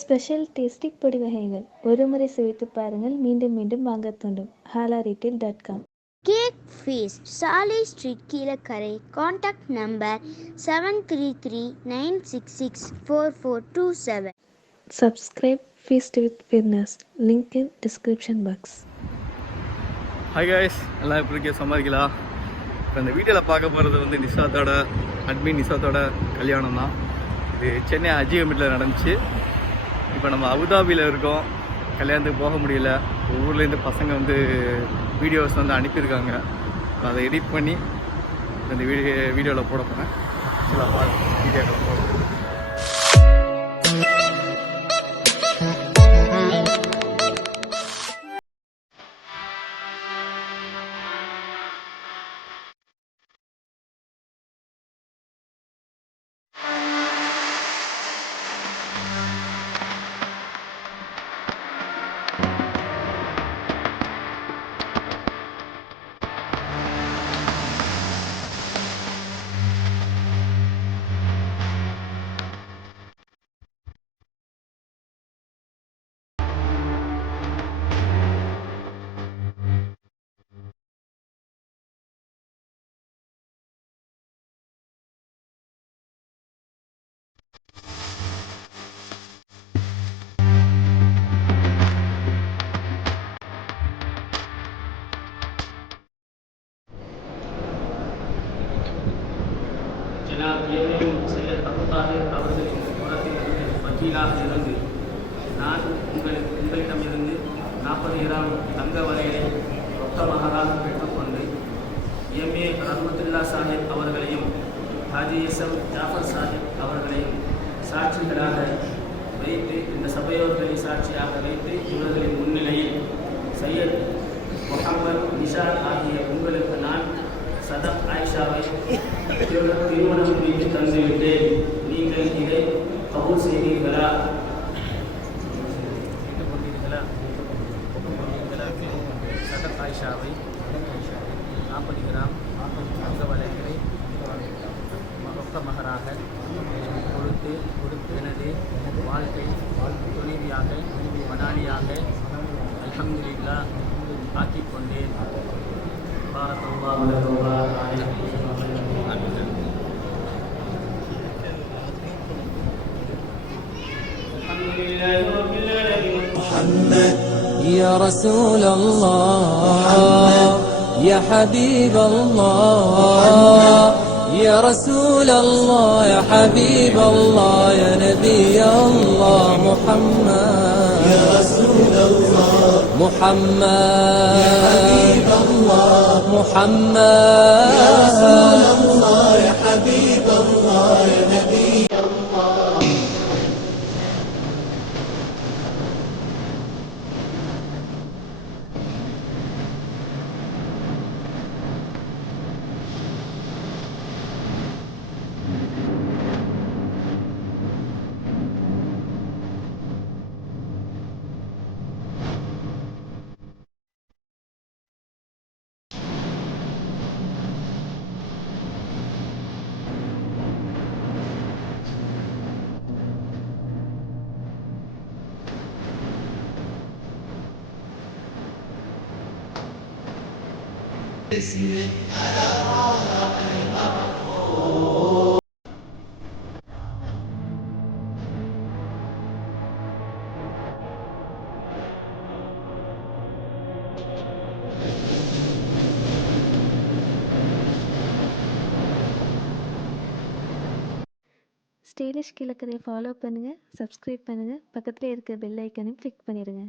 Special tasty பொடி வகைகள் ஒருமுறை சுவைத்துப் பாருங்கள், மீண்டும் மீண்டும் வாங்கத் தூண்டும். halaretail.com. கேக் ஃபீஸ்ட், சாலை street, Kilakarai. Contact number 7339664427. Subscribe Feast with Fitness. Link in description box. Hi guys, எல்லாம் எப்படி இருக்கே சமாளிக்கலா. இப்போ இந்த வீடியோவில் பார்க்க போகிறது வந்து நிஷாத்தோட அட்மின் நிஷாத்தோட கல்யாணம் தான். இது சென்னை அஜிகமிட்டில் நடந்துச்சு. இப்போ நம்ம அபுதாபியில் இருக்கோம். கல்யாணத்துக்கு போக முடியல. ஊர்லேருந்து பசங்க வந்து வீடியோஸ் வந்து அனுப்பியிருக்காங்க. அதை எடிட் பண்ணி இந்த வீடியோவில் போட போகிறேன். சில வீடியோக்களை போடுறேன். சையத் அபுதாஹிர் அவர்களின் புறத்திலிருந்து வக்கீலாக இருந்து நான் உங்களிடமிருந்து 40 கிராம் தங்க வரையறை ரொக்க மகராக பெற்றுக்கொண்டு எம்ஏ ரஹ்மத்துல்லா சாஹிப் அவர்களையும் ஹாஜி எஸ்எம் ஜாஃபர் சாஹிப் அவர்களையும் சாட்சிகளாக வைத்து, இந்த சபையோர்களை சாட்சியாக வைத்து, இவர்களின் முன்னிலையில் சையத் முஹம்மது நிஷாத் ஆகிய உங்களுக்கு நான் சதக் ஆயிஷாவை திருமணம் முடித்து தந்துவிட்டேன். நீங்கள் இதை கபூல் செய்தீர்களா? சதக் ஆயிஷாவை 40 கிராம் தங்க வளையங்களை ரொக்க மகராக கொடுத்து எனது வாழ்க்கை துணைவியாக மனாலியாக அல்ஹம்துலில்லாஹ் ஆக்கிக் கொண்டேன். محمد يا رسول الله يا حبيب الله يا رسول الله يا حبيب الله يا نبي الله محمد يا رسول الله محمد يا حبيب الله محمد يا رسول الله يا حبيب الله يا نبي الله. ஸ்டைலிஷ் கிழக்கரை ஃபாலோ பண்ணுங்கள், சப்ஸ்கிரைப் பண்ணுங்கள், பக்கத்தில் இருக்க பெல் ஐக்கனையும் கிளிக் பண்ணிடுங்க.